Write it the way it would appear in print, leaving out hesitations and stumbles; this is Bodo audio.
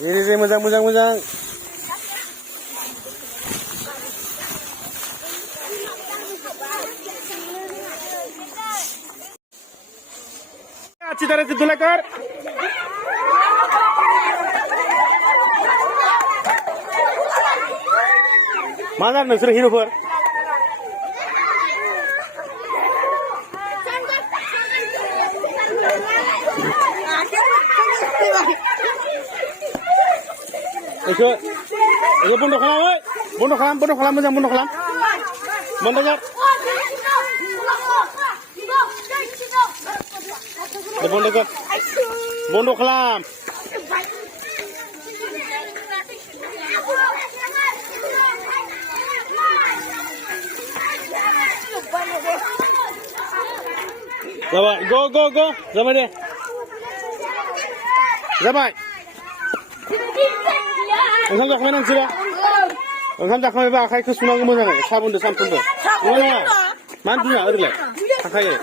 Ini moजां अच्छी तरह से धुला कर माजार नोंसोर हिरोफोर Itu bunda kalam, moजां bunda kalam, bunda jar, bunda jar, bunda kalam. Go, zaman deh, zaman. Engkau jalan sih, engkau jalan apa? Kayak kesunang moजां, sabun deh, sabun deh. Mana? Mana tu nak ada le? Kayak.